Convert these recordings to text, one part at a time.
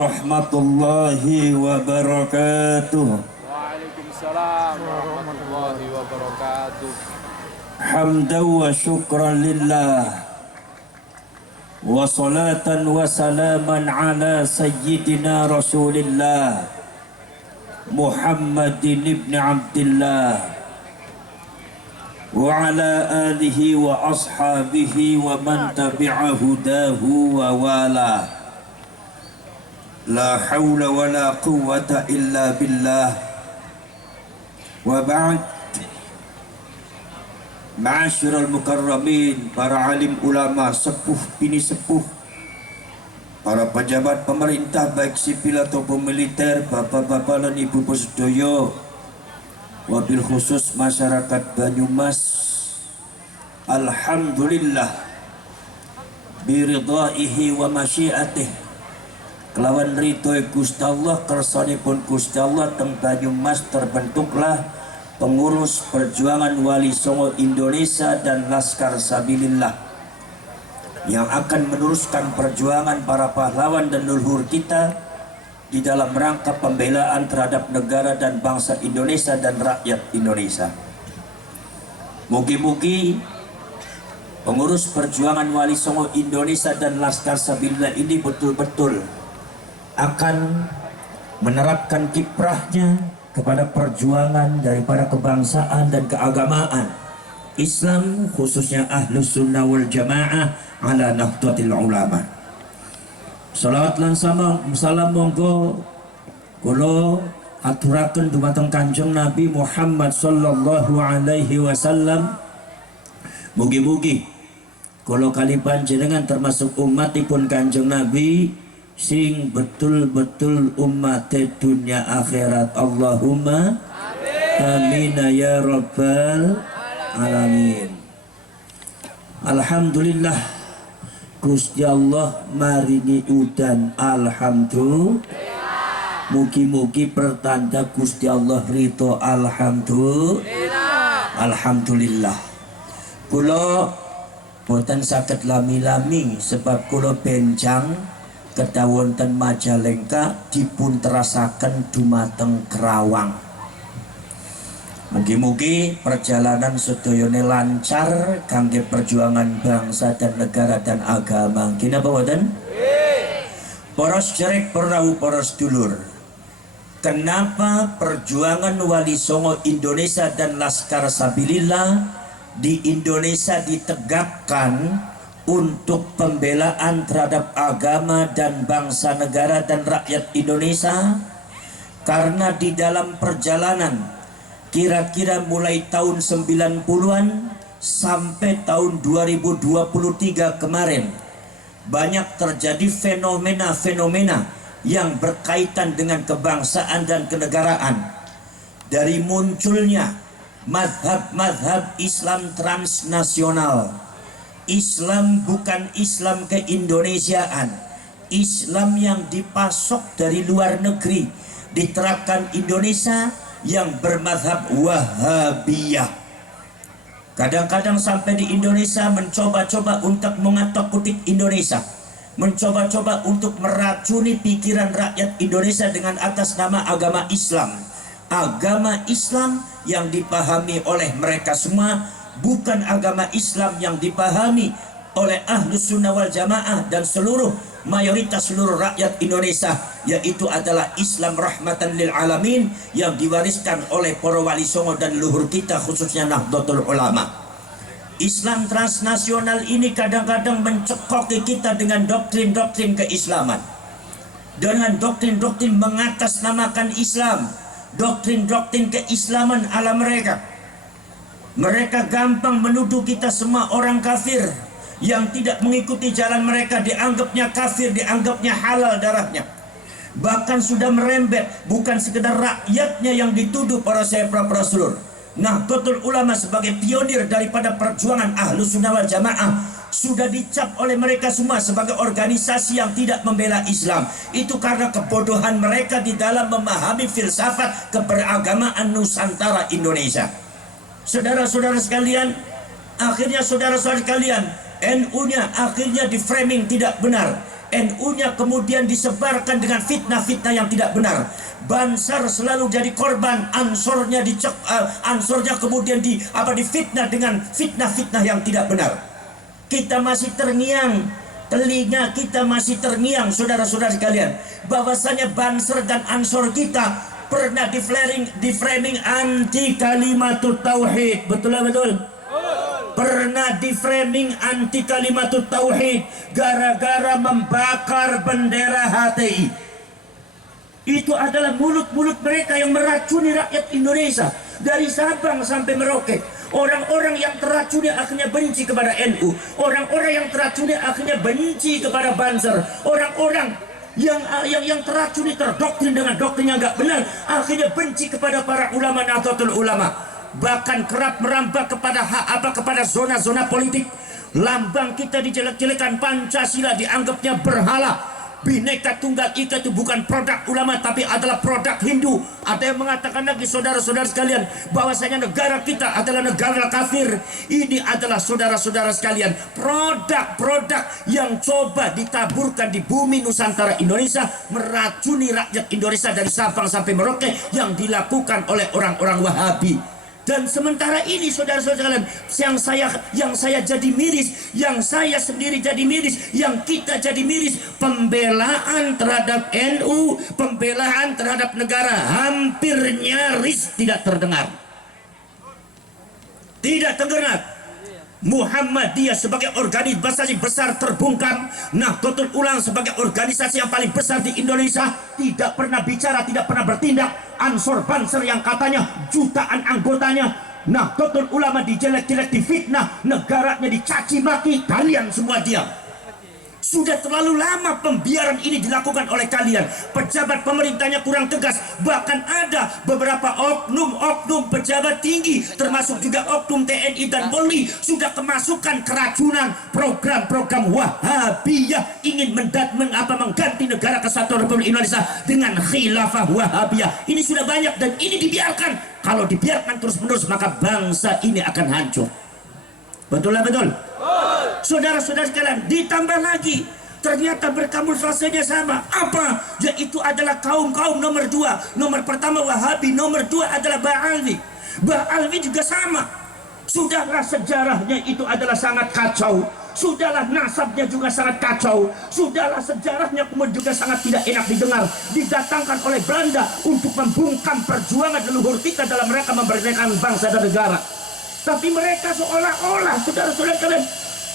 Rahmatullahi wabarakatuh. Waalaikumsalam warahmatullahi wabarakatuh. Hamdan wa syukran lillah, wa salatan wa salaman ala sayyidina Rasulillah Muhammadin ibn Abdillah wa ala alihi wa ashabihi wa man tabi'a hudahu wa wala. La hawla wa la quwwata illa billah. Wa ba'd. Ma'asyiral mukarramin, para alim ulama, sepuh bini sepuh, para pejabat pemerintah baik sipil ataupun militer, bapak-bapak dan ibu-ibu sedaya, wabil khusus masyarakat Banyumas. Alhamdulillah biridaihi wa masyiatih, kelawan ridho Gusti Allah kersanipun Gusti Allah teng Banyumas terbentuklah pengurus perjuangan Wali Songo Indonesia dan Laskar Sabilillah yang akan meneruskan perjuangan para pahlawan dan leluhur kita di dalam rangka pembelaan terhadap negara dan bangsa Indonesia dan rakyat Indonesia. Mugi-mugi pengurus perjuangan Wali Songo Indonesia dan Laskar Sabilillah ini betul-betul akan menerapkan kiprahnya kepada perjuangan daripada kebangsaan dan keagamaan Islam, khususnya Ahlus Sunnah wal Jamaah ala Nahdlatul Ulama. Salawat lan salam monggo kula aturaken dumateng Kanjeng Nabi Muhammad sallallahu alaihi wasallam. Mugi-mugi kula kali panjenengan termasuk umatipun Kanjeng Nabi sing betul-betul umat dunia akhirat. Allahumma amin ya rabbal alamin. Alhamdulillah Gusti Allah maringi udan. Alhamdulillah. Mugi-mugi pertanda Gusti Allah ridho. Alhamdulillah. Alhamdulillah. Kula boten saged lami-lami sebab kula benjang kedawonten Majalengka dipun terasaken dumateng Kerawang. Mugi-mugi perjalanan sedayane lancar kangge perjuangan bangsa dan negara dan agama. Kinapa boten? Poros jerek perahu poros dulur. Kenapa perjuangan Wali Songo Indonesia dan Laskar Sabilillah di Indonesia ditegakkan untuk pembelaan terhadap agama dan bangsa negara dan rakyat Indonesia? Karena di dalam perjalanan kira-kira mulai tahun 90-an sampai tahun 2023 kemarin banyak terjadi fenomena-fenomena yang berkaitan dengan kebangsaan dan kenegaraan. Dari munculnya mazhab-mazhab Islam transnasional, Islam bukan Islam keindonesiaan, Islam yang dipasok dari luar negeri diterapkan Indonesia yang bermazhab Wahabiyah. Kadang-kadang sampai di Indonesia mencoba-coba untuk mengatok-kutik Indonesia, mencoba-coba untuk meracuni pikiran rakyat Indonesia dengan atas nama agama Islam. Agama Islam yang dipahami oleh mereka semua bukan agama Islam yang dipahami oleh Ahlus Sunnah wal Jamaah dan mayoritas seluruh rakyat Indonesia, yaitu adalah Islam rahmatan lil alamin yang diwariskan oleh para wali songo dan leluhur kita, khususnya Nahdlatul Ulama. Islam transnasional ini kadang-kadang mencekoki kita dengan doktrin-doktrin keislaman, dengan doktrin-doktrin mengatasnamakan Islam, doktrin-doktrin keislaman ala mereka. Mereka gampang menuduh kita semua orang kafir. Yang tidak mengikuti jalan mereka dianggapnya kafir, dianggapnya halal darahnya. Bahkan sudah merembet, bukan sekedar rakyatnya yang dituduh para seluruh. Nahdlatul Ulama sebagai pionir daripada perjuangan Ahlus Sunnah wal Jamaah sudah dicap oleh mereka semua sebagai organisasi yang tidak membela Islam. Itu karena kebodohan mereka di dalam memahami filsafat keberagamaan Nusantara Indonesia. Saudara-saudara sekalian, akhirnya saudara-saudara sekalian, NU-nya akhirnya di framing tidak benar. NU-nya kemudian disebarkan dengan fitnah-fitnah yang tidak benar. Bansar selalu jadi korban, Ansornya Ansornya kemudian difitnah dengan fitnah-fitnah yang tidak benar. Kita masih terngiang, telinga kita masih terngiang, saudara-saudara sekalian, bahwasanya Bansar dan Ansor kita pernah di framing anti kalimatut tauhid. Betul betul? Pernah di framing anti kalimatut tauhid gara-gara membakar bendera HTI. Itu adalah mulut-mulut mereka yang meracuni rakyat Indonesia dari Sabang sampai Merauke. Orang-orang yang teracuni akhirnya benci kepada NU. Orang-orang yang teracuni akhirnya benci kepada Bansar. Orang-orang yang teracuni, terdoktrin dengan doktrin yang nggak benar, akhirnya benci kepada para ulama Nahdlatul Ulama. Bahkan kerap merambah kepada zona-zona politik. Lambang kita dijelek-jelekan, Pancasila dianggapnya berhala. Bhinneka Tunggal Ika itu bukan produk ulama tapi adalah produk Hindu. Ada yang mengatakan lagi, saudara-saudara sekalian, bahwasanya negara kita adalah negara kafir. Ini adalah, saudara-saudara sekalian, produk-produk yang coba ditaburkan di bumi Nusantara Indonesia, meracuni rakyat Indonesia dari Sabang sampai Merauke, yang dilakukan oleh orang-orang Wahabi. Dan sementara ini, saudara-saudara sekalian, yang saya jadi miris, yang saya sendiri jadi miris, yang kita jadi miris, pembelaan terhadap NU, pembelaan terhadap negara hampir nyaris tidak terdengar. Tidak terdengar. Muhammadiyah sebagai organisasi besar terbungkam, Nahdlatul Ulama sebagai organisasi yang paling besar di Indonesia tidak pernah bicara, tidak pernah bertindak. Ansor Bansar yang katanya jutaan anggotanya, Nahdlatul Ulama dijelek-jelek, difitnah, negaranya dicaci maki, kalian semua diam. Sudah terlalu lama pembiaran ini dilakukan oleh kalian. Pejabat pemerintahnya kurang tegas. Bahkan ada beberapa oknum pejabat tinggi, termasuk juga oknum TNI dan Polri, sudah kemasukan keracunan program-program Wahabiyah, ingin mengganti negara kesatuan Republik Indonesia dengan khilafah Wahabiyah. Ini sudah banyak dan ini dibiarkan. Kalau dibiarkan terus-menerus, maka bangsa ini akan hancur. Betul lah, betul? Saudara-saudara sekalian, ditambah lagi ternyata berkamuflasenya sama. Apa? Yaitu adalah kaum-kaum nomor dua. Nomor pertama Wahabi, nomor dua adalah Ba'alwi. Ba'alwi juga sama. Sudahlah sejarahnya itu adalah sangat kacau. Sudahlah nasabnya juga sangat kacau. Sudahlah sejarahnya kemudian juga sangat tidak enak didengar. Didatangkan oleh Belanda untuk membungkam perjuangan leluhur kita dalam rangka memerdekakan bangsa dan negara. Tapi mereka seolah-olah, saudara-saudara kalian,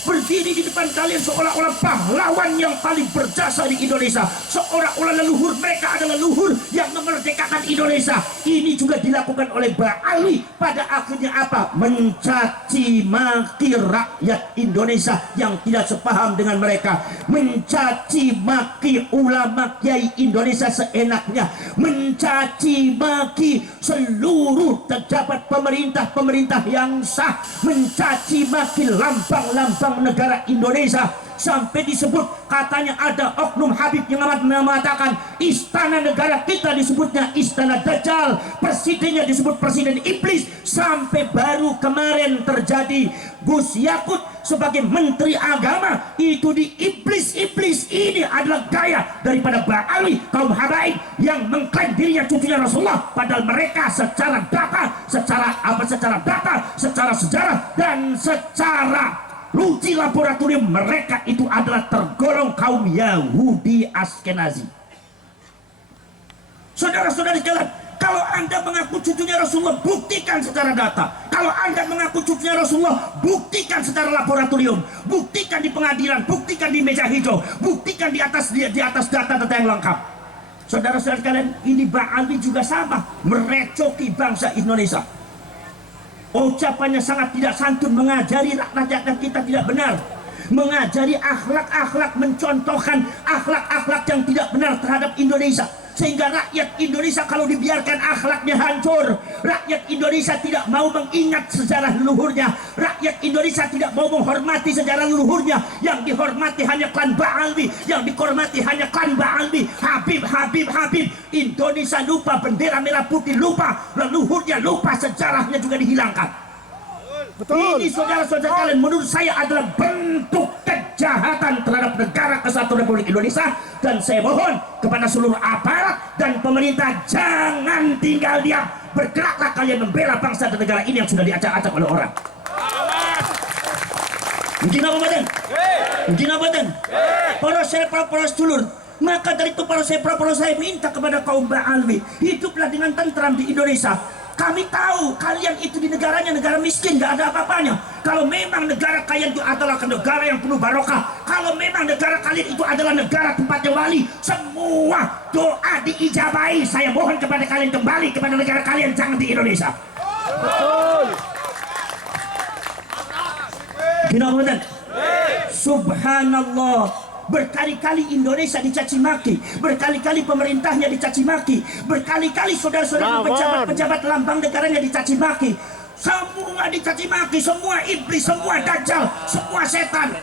berdiri di depan kalian seolah-olah pahlawan yang paling berjasa di Indonesia. Seolah-olah leluhur mereka adalah leluhur yang memerdekakan Indonesia. Ini juga dilakukan oleh Ba'alwi. Pada akhirnya apa? Mencaci maki rakyat Indonesia yang tidak sepaham dengan mereka. Mencaci maki ulama kiai Indonesia seenaknya. Mencaci maki seluruh pejabat pemerintah yang sah. Mencaci maki lambang-lambang negara Indonesia, sampai disebut katanya ada oknum Habib yang mengatakan istana negara kita disebutnya istana Dajjal, presidennya disebut presiden iblis. Sampai baru kemarin terjadi Gus Yakut sebagai menteri agama itu di iblis. Ini adalah gaya daripada Ba'alwi, kaum habaib yang mengklaim dirinya cucunya Rasulullah, padahal mereka secara data, secara sejarah dan secara uji laboratorium mereka itu adalah tergolong kaum Yahudi Askenazi. Saudara-saudara sekalian, kalau Anda mengaku cucunya Rasulullah, buktikan secara data. Kalau Anda mengaku cucunya Rasulullah, buktikan secara laboratorium, buktikan di pengadilan, buktikan di meja hijau, buktikan di atas data-data yang lengkap. Saudara-saudara sekalian, ini Ba'alwi juga sama, merecoki bangsa Indonesia. Ucapannya sangat tidak santun, mengajari rakyat kita tidak benar, mengajari akhlak-akhlak, mencontohkan akhlak-akhlak yang tidak benar terhadap Indonesia, sehingga rakyat Indonesia kalau dibiarkan akhlaknya hancur. Rakyat Indonesia tidak mau mengingat sejarah leluhurnya. Rakyat Indonesia tidak mau menghormati sejarah leluhurnya. Yang dihormati hanya klan Ba'alwi, yang dihormati hanya klan Ba'alwi. Habib. Indonesia lupa bendera merah putih, lupa leluhurnya, lupa sejarahnya juga dihilangkan. Betul. Ini saudara-saudara kalian menurut saya adalah bentuk kejahatan terhadap negara kesatuan Republik Indonesia, dan saya mohon kepada seluruh aparat dan pemerintah jangan tinggal diam. Bergeraklah kalian membela bangsa dan negara ini yang sudah diacak-acak oleh orang. Mungkin apa badan? Mungkin apa badan? Para sedulur, maka dari itu para saya minta kepada kaum Ba'alwi, hiduplah dengan tentram di Indonesia. Kami tahu kalian itu di negaranya negara miskin, gak ada apa-apanya. Kalau memang negara kalian itu adalah negara yang penuh barokah, kalau memang negara kalian itu adalah negara tempatnya wali, semua doa diijabahi. Saya mohon kepada kalian kembali kepada negara kalian, jangan di Indonesia. Betul. Gimana betul? Subhanallah. Berkali-kali Indonesia dicaci maki, berkali-kali pemerintahnya dicaci maki, berkali-kali saudara-saudara pejabat-pejabat lambang negaranya dicaci maki. Semua dicaci maki, semua iblis, semua dajjal, semua setan.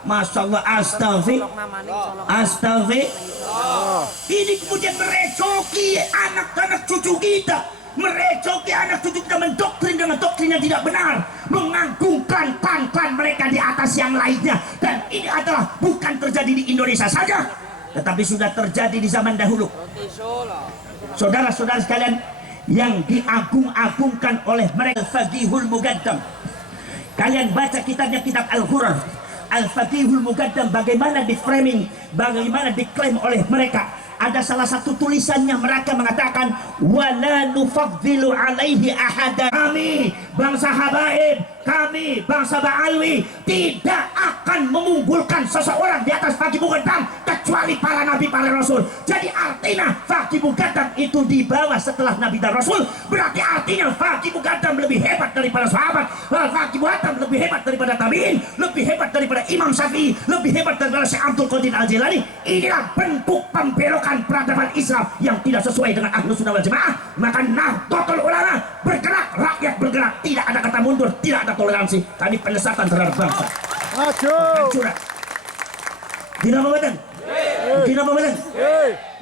Masya Allah, astagfirullah. Ini kemudian merecoki anak-anak cucu kita, merecoki anak cucu kita, mendoktrin dengan doktrin yang tidak benar, mengagungkan klan-klan mereka di atas yang lainnya. Dan ini adalah bukan terjadi di Indonesia saja, tetapi sudah terjadi di zaman dahulu. Saudara-saudara sekalian, yang diagung-agungkan oleh mereka Al-Faqihul Muqaddam, kalian baca kitabnya, kitab Al-Ghurrar Al-Faqihul Muqaddam, bagaimana di framing, bagaimana diklaim oleh mereka. Ada salah satu tulisannya, mereka mengatakan wala nufaddilu alaihi ahada. Kami bangsa Habaib, kami bangsa Ba'alwi tidak akan mengunggulkan seseorang di atas Faqih Muqaddam kecuali para nabi, para rasul. Jadi artinya Faqih Muqaddam itu di bawah setelah nabi dan rasul, berarti artinya Faqih Muqaddam lebih hebat daripada sahabat, Faqih Muqaddam lebih hebat daripada tabi'in, lebih hebat daripada Imam Syafi'i, lebih hebat daripada Syekh Abdul Qadir Al-Jilani. Inilah bentuk pembelokan peradaban Islam yang tidak sesuai dengan Ahlus Sunnah wal Jamaah. Maka Nahdlatul Ulama bergerak, rakyat bergerak, tidak ada kata mundur, tidak ada toleransi. Kami penyesatan terhadap bangsa. Hancur. Dinamo badan. Dinamo badan.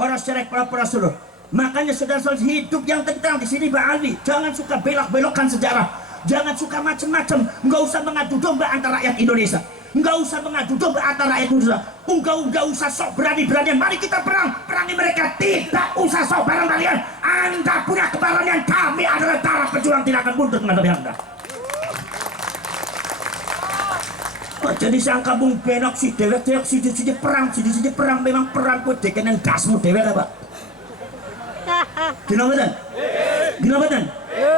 Para syarek, para seluruh. Makanya saudara-saudara hidup yang tentram di sini Ba'alwi, jangan suka belok-belokkan sejarah, jangan suka macam-macam, nggak usah mengadu domba antara rakyat Indonesia. Enggak usah mengadu domba antara rakyat Indonesia. Enggak usah sok berani-beranian. Mari kita perangi mereka. Tidak usah sok barang-barang. Anda punya keberanian, kami adalah darah pejuang, tidak akan mundur menghadapi Anda. Jadi sangka bung benok si dewek sidi perang memang perang kok dekenen dasmu dewek apa? Gila badan?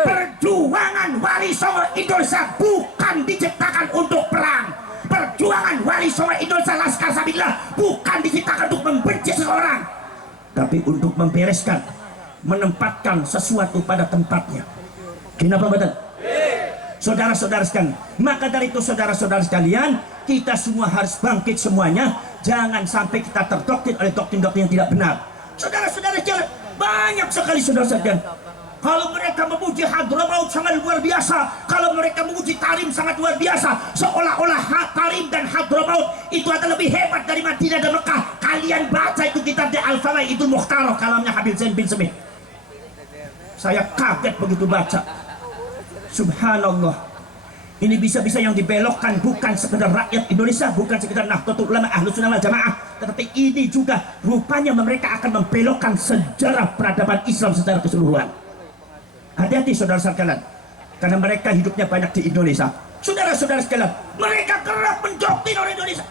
Perjuangan Wali Songo Indonesia bukan diciptakan untuk perang. Perjuangan Wali Songo Indonesia Laskar Sabilillah bukan diciptakan untuk membenci seseorang, tapi untuk membereskan, menempatkan sesuatu pada tempatnya. Kenapa badan? Saudara-saudara sekalian, maka dari itu saudara-saudara sekalian, kita semua harus bangkit semuanya. Jangan sampai kita terdoktrin oleh doktrin-doktrin yang tidak benar. Saudara-saudara sekalian, banyak sekali saudara-saudara, kalau mereka memuji Hadramaut sangat luar biasa, kalau mereka memuji Tarim sangat luar biasa, seolah-olah Tarim dan Hadramaut itu adalah lebih hebat dari Madinah dan Mekah. Kalian baca itu kitabnya Al-Fawaidul Mukhtarah, kalamnya Habib Zain bin Semih. Saya kaget begitu baca. Subhanallah. Ini bisa-bisa yang dibelokkan bukan sekedar rakyat Indonesia, bukan sekedar Nahdlatul Ulama Ahlus Sunnah wal Jamaah, tetapi ini juga rupanya mereka akan membelokkan sejarah peradaban Islam secara keseluruhan. Hati-hati saudara sekalian, karena mereka hidupnya banyak di Indonesia. Saudara-saudara sekalian, mereka kerap mendoktrin orang Indonesia.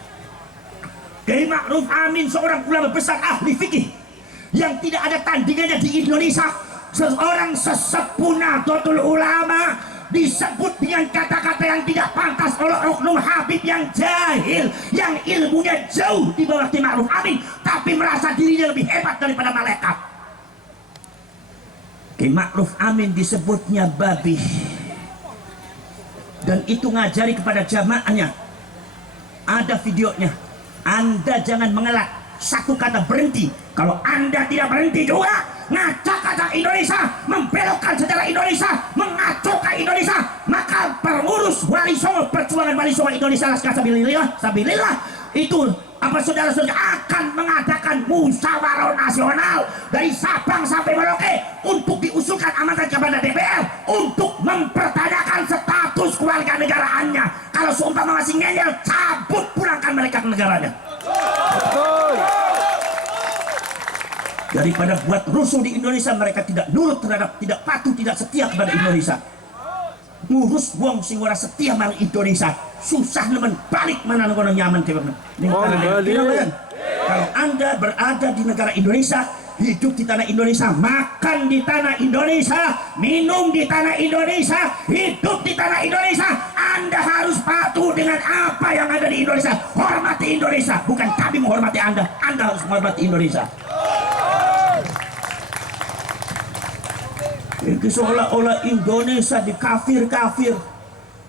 Kiai Ma'ruf Amin, seorang ulama besar ahli fikih yang tidak ada tandingannya di Indonesia, seorang sesepuh Nahdlatul Ulama, disebut dengan kata-kata yang tidak pantas oleh oknum Habib yang jahil, yang ilmunya jauh di bawah Kiai Ma'ruf Amin, tapi merasa dirinya lebih hebat daripada malaikat. Kiai Ma'ruf Amin disebutnya babi, dan itu ngajari kepada jamaahnya. Ada videonya. Anda jangan mengelak satu kata berhenti. Kalau Anda tidak berhenti juga ngacak kata Indonesia, membelokkan sejarah Indonesia, mengacaukan Indonesia, maka pengurus Wali Songo, perjuangan Wali Songo Indonesia Laskar Sabilillah itu saudara-saudara akan mengadakan musyawarah nasional dari Sabang sampai Merauke untuk diusulkan amanat kepada DPR untuk mempertanyakan status keluarga kenegaraannya. Kalau seumpama masih ngeyel, cabut, pulangkan mereka ke negaranya. Daripada buat rusuh di Indonesia, mereka tidak nurut terhadap, tidak patuh, tidak setia kepada Indonesia. Ngurus wong sing ora setia marang Indonesia, susah nemen balik mana ngono nyaman temen. Kalau Anda berada di negara Indonesia, hidup di tanah Indonesia, makan di tanah Indonesia, minum di tanah Indonesia, hidup di tanah Indonesia, Anda harus patuh dengan apa yang ada di Indonesia. Hormati Indonesia, bukan kami menghormati Anda. Anda harus menghormati Indonesia. Ini seolah-olah Indonesia di kafir-kafir.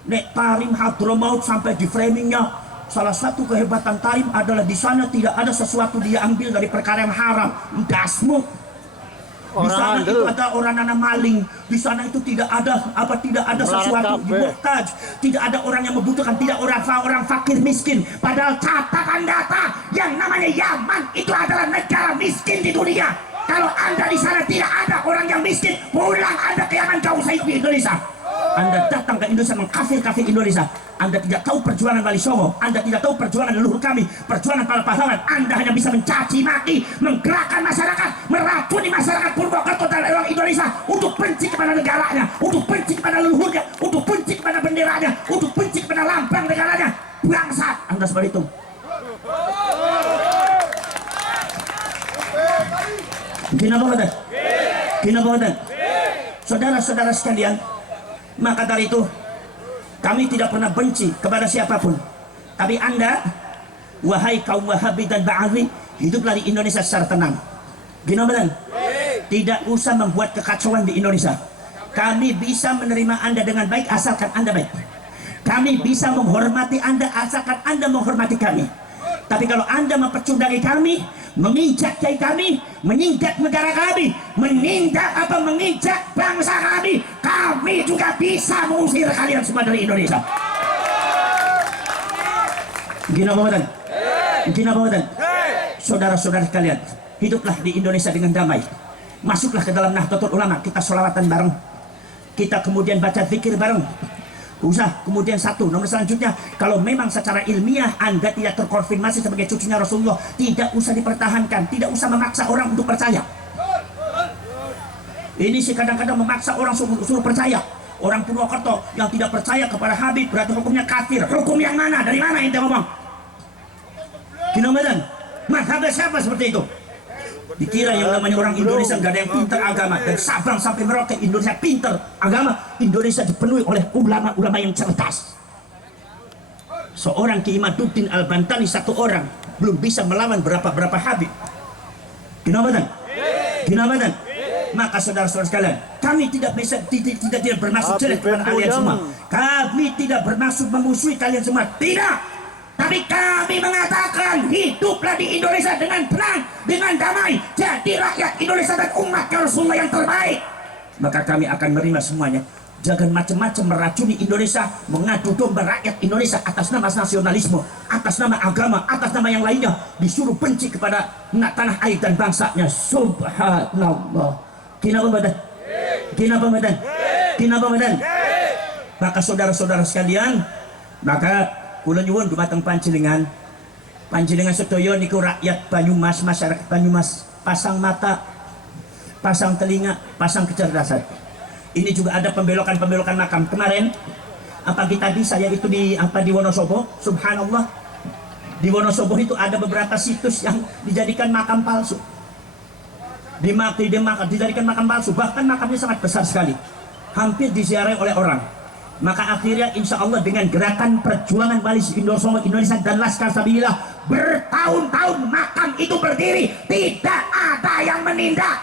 Nek Tarim Hadramaut sampai di framingnya, salah satu kehebatan Tarim adalah di sana tidak ada sesuatu dia ambil dari perkara yang haram. Dasmu. Di sana itu ada orang nana maling. Di sana itu tidak ada sesuatu di muhtaj. Tidak ada orang yang membutuhkan, tidak orang fakir miskin. Padahal catatan data yang namanya Yaman itu adalah negara miskin di dunia. Kalau Anda di sana tidak ada orang yang miskin, pulang Anda ke Yaman, jauh saya di Indonesia. Anda datang ke Indonesia mengkafir-kafir Indonesia. Anda tidak tahu perjuangan Wali Songo, Anda tidak tahu perjuangan leluhur kami, perjuangan para pahlawan. Anda hanya bisa mencaci maki, menggerakkan masyarakat, meracuni masyarakat Purwokerto dan orang Indonesia untuk benci kepada negaranya, untuk benci kepada leluhurnya, untuk benci kepada benderanya, untuk benci kepada lambang negaranya. Bangsat Anda seperti itu. Kinabawadan. Saudara-saudara sekalian, maka dari itu kami tidak pernah benci kepada siapapun. Tapi Anda, wahai kaum Wahabi dan Ba'awi, hiduplah di Indonesia secara tenang. Ginabawadan. Tidak usah membuat kekacauan di Indonesia. Kami bisa menerima Anda dengan baik asalkan Anda baik. Kami bisa menghormati Anda asalkan Anda menghormati kami. Tapi kalau Anda mempercundangi kami, menginjak kiai kami, menginjak negara kami, menginjak bangsa kami, kami juga bisa mengusir kalian semua dari Indonesia. Ginabawadan. Saudara-saudara sekalian, hiduplah di Indonesia dengan damai. Masuklah ke dalam Nahdlatul Ulama, kita sholawatan bareng, kita kemudian baca zikir bareng. Kemudian nomor selanjutnya, kalau memang secara ilmiah Anda tidak terkonfirmasi sebagai cucunya Rasulullah, tidak usah dipertahankan, tidak usah memaksa orang untuk percaya. Ini sih kadang-kadang memaksa orang suruh percaya. Orang Purwokerto yang tidak percaya kepada Habib berarti hukumnya kafir. Hukum yang mana? Dari mana ente ngomong? Ginabawadan. Mazhab siapa seperti itu? Dikira yang namanya orang Indonesia nggak ada yang pintar agama, dan Sabang sampai Merauke Indonesia pintar agama. Indonesia dipenuhi oleh ulama-ulama yang cerdas. Seorang Ki Imaduddin Al-Bantani, satu orang belum bisa melawan berapa Habib. Ginabawadan. Maka saudara-saudara sekalian, kami tidak bermaksud jelek kepada kalian semua. Kami tidak bermaksud memusuhi kalian semua, tidak. Tapi kami mengatakan hiduplah di Indonesia dengan tenang, dengan damai. Jadi rakyat Indonesia dan umat Rasulullah yang terbaik. Maka kami akan menerima semuanya. Jangan macam-macam meracuni Indonesia, mengadu domba rakyat Indonesia atas nama nasionalisme, atas nama agama, atas nama yang lainnya. Disuruh benci kepada tanah air dan bangsanya. Subhanallah. Kinabawadan. Maka saudara-saudara sekalian, maka kula nyuwun dumateng panjenengan sedaya niku rakyat Banyumas, masyarakat Banyumas, pasang mata, pasang telinga, pasang kecerdasan. Ini juga ada pembelokan makam. Kemarin apa kita bisa yaitu di Wonosobo, subhanallah. Di Wonosobo itu ada beberapa situs yang dijadikan makam palsu. Dijadikan makam palsu, bahkan makamnya sangat besar sekali. Hampir diziarahi oleh orang. Maka akhirnya insya Allah dengan gerakan perjuangan Wali Songo Indonesia dan Laskar Sabilillah, bertahun-tahun makam itu berdiri, tidak ada yang menindak.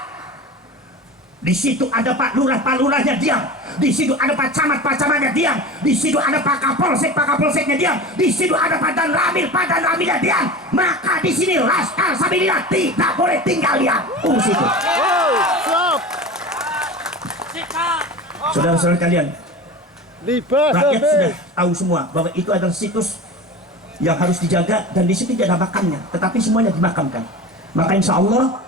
Di situ ada Pak Lurahnya diam, di situ ada Pak Camatnya diam, di situ ada Pak Kapolseknya diam, di situ ada Pak Danramilnya diam. Maka di sini Laskar Sabilillah tidak boleh tinggal diam. Situ. Saudara-saudara kalian, rakyat sudah tahu semua bahwa itu adalah situs yang harus dijaga, dan di situ tidak ada makamnya, tetapi semuanya dimakamkan. Maka insya Allah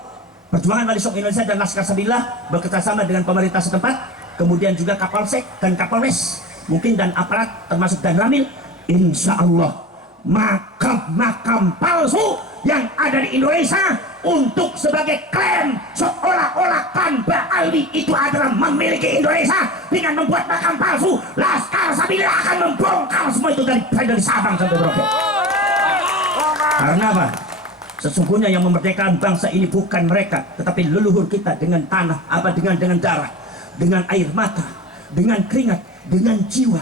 perjuangan Wali Songo Indonesia dan Laskar Sabilillah bekerjasama dengan pemerintah setempat, kemudian juga Kapolsek dan Kapolres, mungkin dan aparat termasuk dan ramil, insya Allah makam-makam palsu yang ada di Indonesia untuk sebagai klaim seolah-olah kan Ba'ali itu adalah memiliki Indonesia dengan membuat makam palsu, Laskar Sabila akan membongkar semua itu dari Sabang sampai Merauke. Karena apa? Sesungguhnya yang memerdekakan bangsa ini bukan mereka, tetapi leluhur kita dengan tanah, dengan darah, dengan air mata, dengan keringat, dengan jiwa.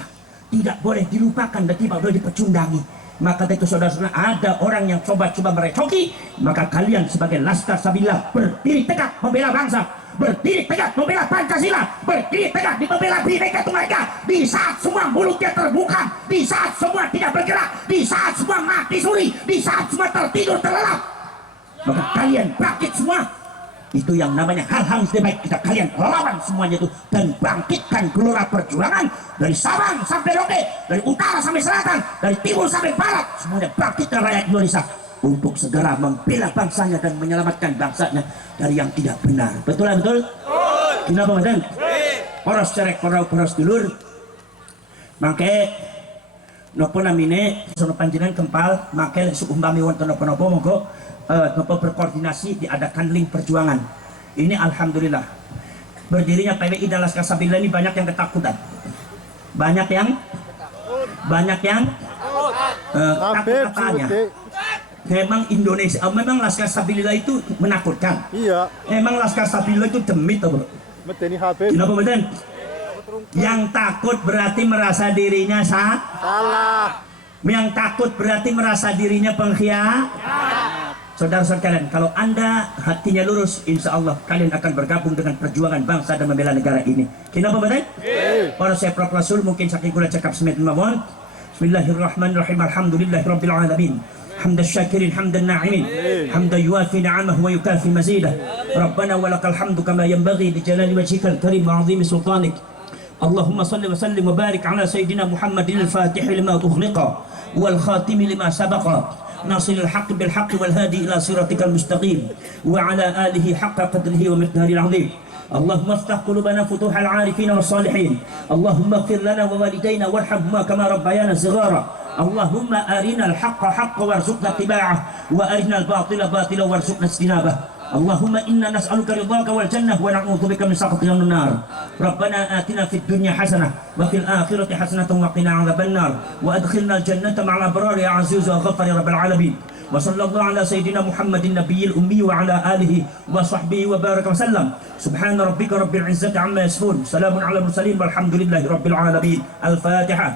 Tidak boleh dilupakan dan tidak boleh dipecundangi. Maka itu saudara-saudara, ada orang yang coba-coba merecoki, maka kalian sebagai Laskar Sabila berdiri tegak membela bangsa, berdiri tegak membela Pancasila, berdiri tegak membela Bhinneka Tunggal Ika. Di saat semua mulutnya terbuka, di saat semua tidak bergerak, di saat semua mati suri, di saat semua tertidur terlelap, maka kalian bangkit semua. Itu yang namanya hal-hal yang baik. Kita kalian lawan semuanya itu dan bangkitkan gelora perjuangan dari Sabang sampai Merauke, dari utara sampai selatan, dari timur sampai barat. Semuanya bangkitkan rakyat Indonesia untuk segera membela bangsanya dan menyelamatkan bangsanya dari yang tidak benar. Betul betul? Kenapa Madan? Poros cerek poros dulur. Mangke nopo namine sono panjenengan kempal mangke seumpami wonten napa-napa monggo nopo berkoordinasi diadakan link perjuangan. Ini alhamdulillah berdirinya PWI dan Laskar Sabila ini banyak yang ketakutan, banyak yang takut katanya. Memang Indonesia, memang Laskar Sabila itu menakutkan. Iya. Memang Laskar Sabila itu demit, bro. Kenapa betul? Yang takut berarti merasa dirinya salah. Yang takut berarti merasa dirinya pengkhianat. Saudara-saudara kalian, kalau Anda hatinya lurus, insya Allah kalian akan bergabung dengan perjuangan bangsa dan membela negara ini. Kenapa betul? Para saya Prof. Rasul mungkin saking kula cakap semet mawon. Bismillahirrahmanirrahim. Alhamdulillahirabbil alamin. Hamdan syakirin hamdan na'imin. Hamdan yuafi ni'amahu wa yukafi mazidah. Rabbana walakal hamdu kama yanbaghi li jalali wajhikal karim wa 'azimi sultanik. Allahumma salli wa sallim wa barik ala sayyidina Muhammadin al-Fatih lima ughliqa wal khatimi lima sabaqa. ناصر الحق بالحق والهادي إلى صراطك المستقيم وعلى آله حق قدره ومقداره العظيم. اللهم افتح قلوبنا فتوح العارفين والصالحين. اللهم اغفر لنا ووالدينا وارحمهما كما ربيانا صغارا. اللهم أرنا الحق حقا وارزقنا اتباعه وأرنا الباطل باطلا وارزقنا اجتنابه. اللهم إنا نسألك رضاك والجنة ونعوذ بك من سخطك من النار. ربنا آتنا في الدنيا حسنة وفي الآخرة حسنة وقنا عذاب النار وأدخلنا الجنة مع الأبرار يا عزيز يا غفار يا رب العالمين. وصلى الله على سيدنا محمد النبي الأمي وعلى آله وصحبه وبارك وسلم. سبحان ربك رب العزة عما يصفون. سلام على المرسلين والحمد لله رب العالمين. الفاتحة.